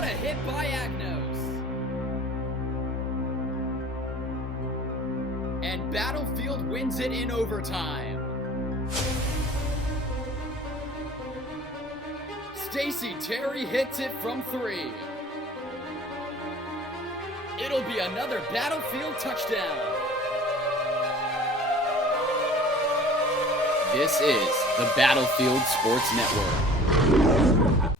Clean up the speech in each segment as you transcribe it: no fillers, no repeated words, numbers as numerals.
What a hit by Agnos. And Battlefield wins it in overtime. Stacy Terry hits it from 3. It'll be another Battlefield touchdown. This is the Battlefield Sports Network.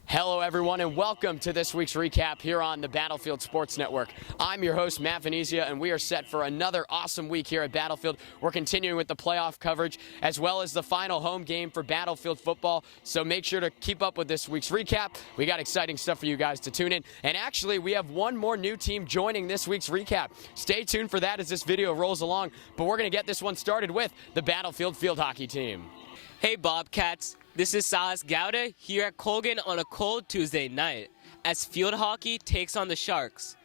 Hello everyone and welcome to this week's recap here on the Battlefield Sports Network. I'm your host Matt Venezia and we are set for another awesome week here at Battlefield. We're continuing with the playoff coverage as well as the final home game for Battlefield football. So make sure to keep up with this week's recap. We got exciting stuff for you guys to tune in. And actually we have one more new team joining this week's recap. Stay tuned for that as this video rolls along. But we're going to get this one started with the Battlefield field hockey team. Hey Bobcats, this is Silas Gauda here at Colgan on a cold Tuesday night as field hockey takes on the Sharks.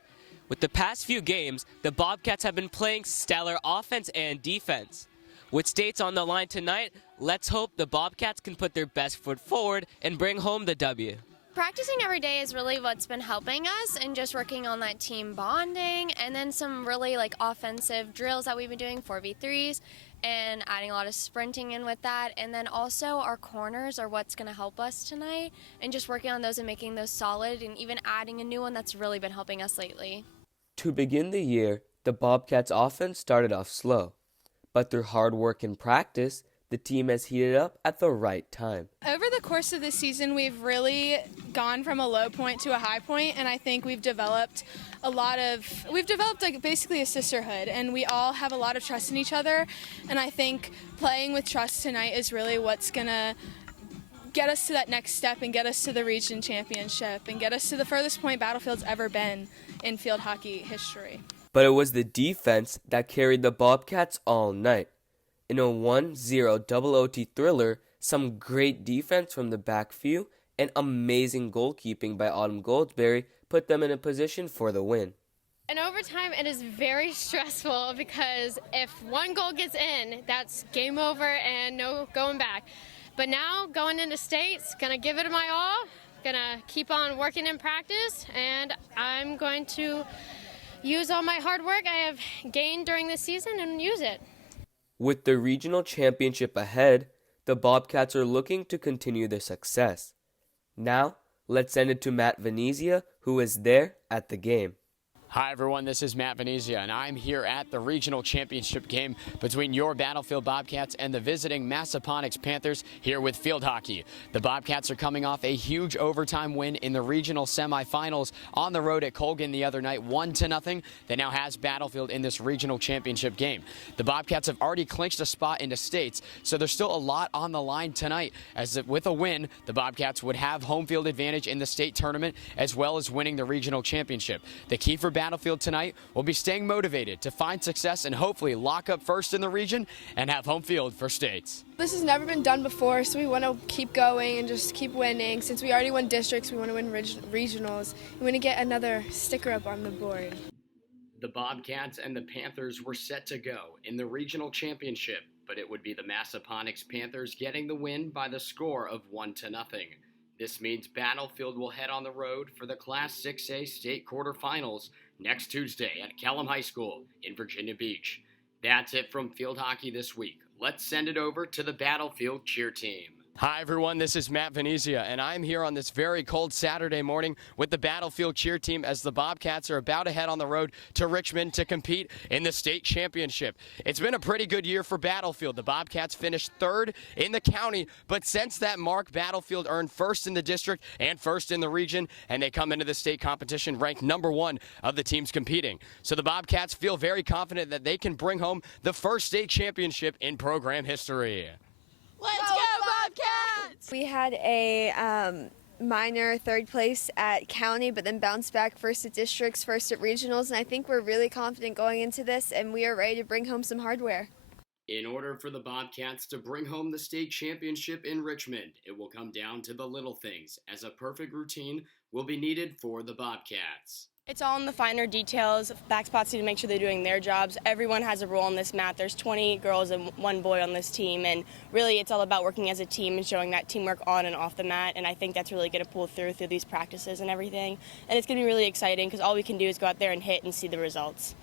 With the past few games, the Bobcats have been playing stellar offense and defense. With States on the line tonight, let's hope the Bobcats can put their best foot forward and bring home the W. Practicing every day is really what's been helping us and just working on that team bonding and then some really offensive drills that we've been doing, 4v3s, and adding a lot of sprinting in with that. And then also our corners are what's going to help us tonight and just working on those and making those solid and even adding a new one that's really been helping us lately. To begin the year, the Bobcats offense started off slow, but through hard work and practice, the team has heated up at the right time. Over the course of the season, we've really gone from a low point to a high point, and I think we've developed basically a sisterhood, and we all have a lot of trust in each other, and I think playing with trust tonight is really what's going to get us to that next step and get us to the region championship and get us to the furthest point Battlefield's ever been in field hockey history. But it was the defense that carried the Bobcats all night. In a 1-0 double OT thriller, some great defense from the back few and amazing goalkeeping by Autumn Goldsberry put them in a position for the win. In overtime, it is very stressful because if one goal gets in, that's game over and no going back. But now, going into States, going to give it my all, going to keep on working in practice, and I'm going to use all my hard work I have gained during this season and use it. With the regional championship ahead, the Bobcats are looking to continue their success. Now, let's send it to Matt Venezia, who is there at the game. Hi everyone, this is Matt Venezia, and I'm here at the regional championship game between your Battlefield Bobcats and the visiting Massaponax Panthers here with field hockey. The Bobcats are coming off a huge overtime win in the regional semifinals on the road at Colgan the other night, 1-0. That now has Battlefield in this regional championship game. The Bobcats have already clinched a spot into States, so there's still a lot on the line tonight, as with a win, the Bobcats would have home field advantage in the state tournament as well as winning the regional championship. The key for Battlefield tonight will be staying motivated to find success and hopefully lock up first in the region and have home field for States. This has never been done before, so we want to keep going and just keep winning. Since we already won districts, we want to win regionals. We want to get another sticker up on the board. The Bobcats and the Panthers were set to go in the regional championship, but it would be the Massaponax Panthers getting the win by the score of 1-0. This means Battlefield will head on the road for the Class 6A state quarterfinals next Tuesday at Kellum High School in Virginia Beach. That's it from field hockey this week. Let's send it over to the Battlefield cheer team. Hi everyone, this is Matt Venezia, and I'm here on this very cold Saturday morning with the Battlefield cheer team as the Bobcats are about to head on the road to Richmond to compete in the state championship. It's been a pretty good year for Battlefield. The Bobcats finished third in the county, but since that mark, Battlefield earned first in the district and first in the region, and they come into the state competition ranked number 1 of the teams competing. So the Bobcats feel very confident that they can bring home the first state championship in program history. Let's go Bobcats! We had a minor third place at county, but then bounced back first at districts, first at regionals, and I think we're really confident going into this, and we are ready to bring home some hardware. In order for the Bobcats to bring home the state championship in Richmond, it will come down to the little things, as a perfect routine will be needed for the Bobcats. It's all in the finer details. Backspots need to make sure they're doing their jobs. Everyone has a role in this mat. There's 20 girls and 1 boy on this team, and really it's all about working as a team and showing that teamwork on and off the mat, and I think that's really going to pull through these practices and everything. And it's going to be really exciting because all we can do is go out there and hit and see the results.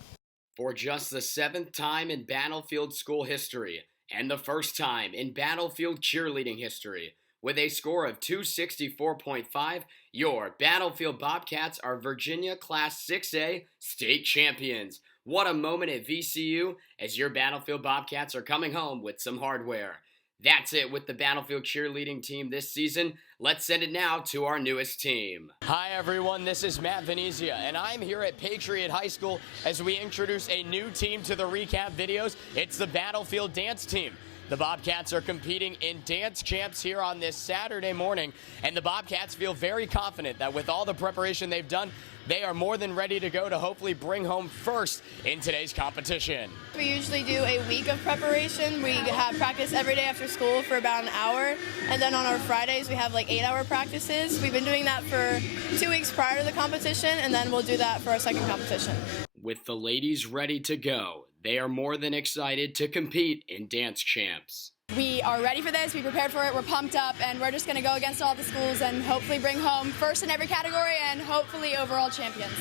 For just the 7th time in Battlefield school history, and the first time in Battlefield cheerleading history, with a score of 264.5, your Battlefield Bobcats are Virginia Class 6A state champions. What a moment at VCU as your Battlefield Bobcats are coming home with some hardware. That's it with the Battlefield cheerleading team this season. Let's send it now to our newest team. Hi everyone, this is Matt Venezia, and I'm here at Patriot High School as we introduce a new team to the recap videos. It's the Battlefield dance team. The Bobcats are competing in dance champs here on this Saturday morning, and the Bobcats feel very confident that with all the preparation they've done, they are more than ready to go to hopefully bring home first in today's competition. We usually do a week of preparation. We have practice every day after school for about an hour, and then on our Fridays we have like 8-hour practices. We've been doing that for 2 weeks prior to the competition, and then we'll do that for our second competition. With the ladies ready to go, they are more than excited to compete in dance champs. We are ready for this, we prepared for it, we're pumped up, and we're just going to go against all the schools and hopefully bring home first in every category and hopefully overall champions.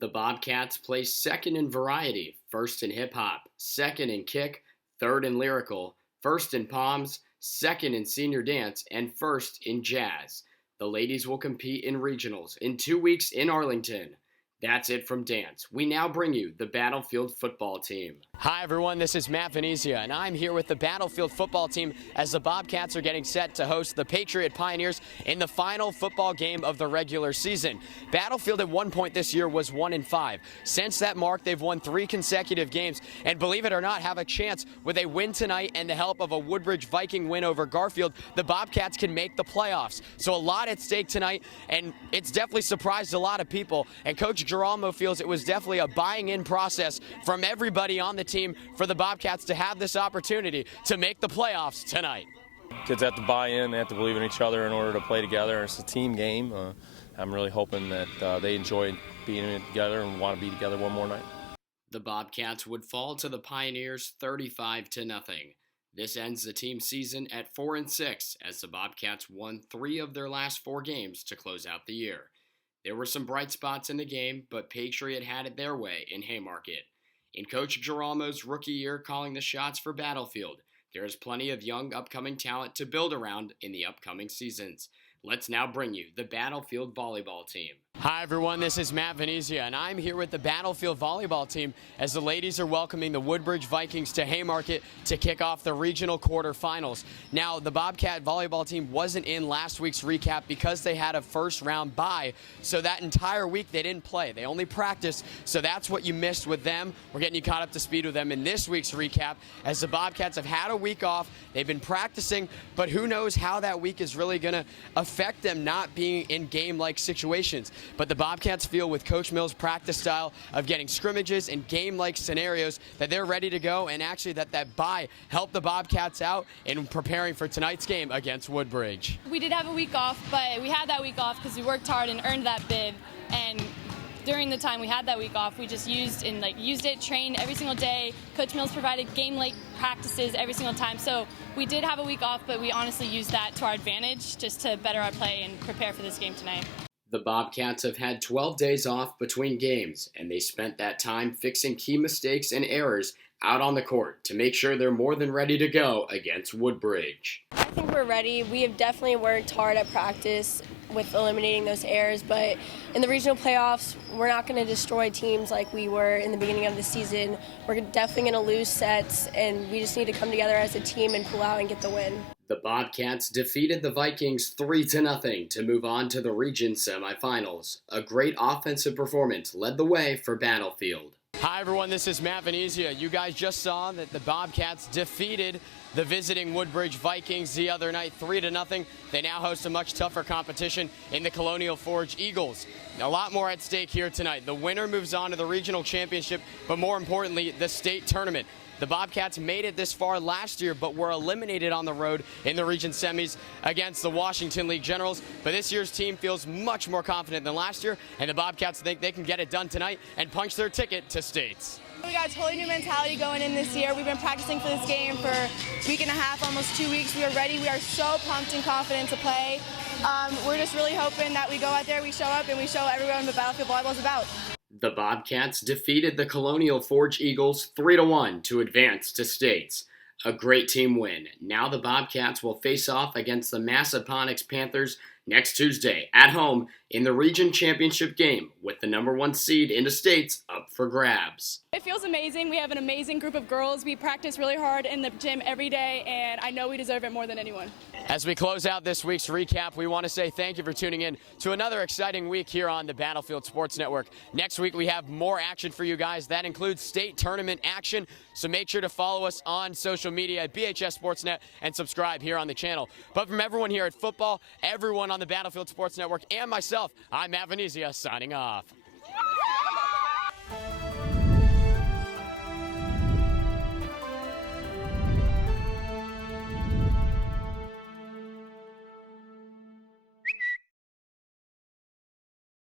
The Bobcats placed second in variety, first in hip-hop, second in kick, third in lyrical, first in poms, second in senior dance, and first in jazz. The ladies will compete in regionals in 2 weeks in Arlington. That's it from dance. We now bring you the Battlefield football team. Hi everyone, this is Matt Venezia, and I'm here with the Battlefield football team as the Bobcats are getting set to host the Patriot Pioneers in the final football game of the regular season. Battlefield at one point this year was 1-5. Since that mark, they've won 3 consecutive games, and believe it or not, have a chance with a win tonight and the help of a Woodbridge Viking win over Garfield. The Bobcats can make the playoffs. So a lot at stake tonight, and it's definitely surprised a lot of people, and Coach Giralmo feels it was definitely a buying-in process from everybody on the team for the Bobcats to have this opportunity to make the playoffs tonight. Kids have to buy in, they have to believe in each other in order to play together. It's a team game. I'm really hoping that they enjoy being together and want to be together one more night. The Bobcats would fall to the Pioneers 35-0. This ends the team season at 4-6 as the Bobcats won 3 of their last 4 games to close out the year. There were some bright spots in the game, but Patriot had it their way in Haymarket. In Coach Giralmo's rookie year calling the shots for Battlefield, there is plenty of young upcoming talent to build around in the upcoming seasons. Let's now bring you the Battlefield volleyball team. Hi everyone, this is Matt Venezia, and I'm here with the Battlefield volleyball team as the ladies are welcoming the Woodbridge Vikings to Haymarket to kick off the regional quarterfinals. Now, the Bobcat volleyball team wasn't in last week's recap because they had a first round bye, so that entire week they didn't play. They only practiced, so that's what you missed with them. We're getting you caught up to speed with them in this week's recap as the Bobcats have had a week off. They've been practicing, but who knows how that week is really going to affect them not being in game-like situations. But the Bobcats feel with Coach Mills' practice style of getting scrimmages and game-like scenarios that they're ready to go, and actually that bye helped the Bobcats out in preparing for tonight's game against Woodbridge. We did have a week off, but we had that week off because we worked hard and earned that bid. And during the time we had that week off, we just used it, trained every single day. Coach Mills provided game-like practices every single time. So we did have a week off, but we honestly used that to our advantage just to better our play and prepare for this game tonight. The Bobcats have had 12 days off between games, and they spent that time fixing key mistakes and errors out on the court to make sure they're more than ready to go against Woodbridge. I think we're ready. We have definitely worked hard at practice with eliminating those errors, but in the regional playoffs, we're not going to destroy teams like we were in the beginning of the season. We're definitely going to lose sets, and we just need to come together as a team and pull out and get the win. The Bobcats defeated the Vikings 3-0 to move on to the region semifinals. A great offensive performance led the way for Battlefield. Hi everyone, this is Matt Venezia. You guys just saw that the Bobcats defeated the visiting Woodbridge Vikings the other night 3-0. They now host a much tougher competition in the Colonial Forge Eagles. A lot more at stake here tonight. The winner moves on to the regional championship, but more importantly, the state tournament. The Bobcats made it this far last year, but were eliminated on the road in the region semis against the Washington League Generals. But this year's team feels much more confident than last year, and the Bobcats think they can get it done tonight and punch their ticket to states. We got a totally new mentality going in this year. We've been practicing for this game for a week and a half, almost 2 weeks. We are ready. We are so pumped and confident to play. We're just really hoping that we go out there, we show up, and we show everyone what Battlefield Volleyball is about. The Bobcats defeated the Colonial Forge Eagles 3-1 to advance to states. A great team win. Now the Bobcats will face off against the Massaponax Panthers next Tuesday at home in the region championship game, with the number 1 seed in the states up for grabs. It feels amazing. We have an amazing group of girls. We practice really hard in the gym every day, and I know we deserve it more than anyone. As we close out this week's recap, we want to say thank you for tuning in to another exciting week here on the Battlefield Sports Network. Next week, we have more action for you guys. That includes state tournament action, so make sure to follow us on social media at BHS Sportsnet and subscribe here on the channel. But from everyone here at football, everyone on the Battlefield Sports Network, and myself, I'm Matt Venezia, signing off.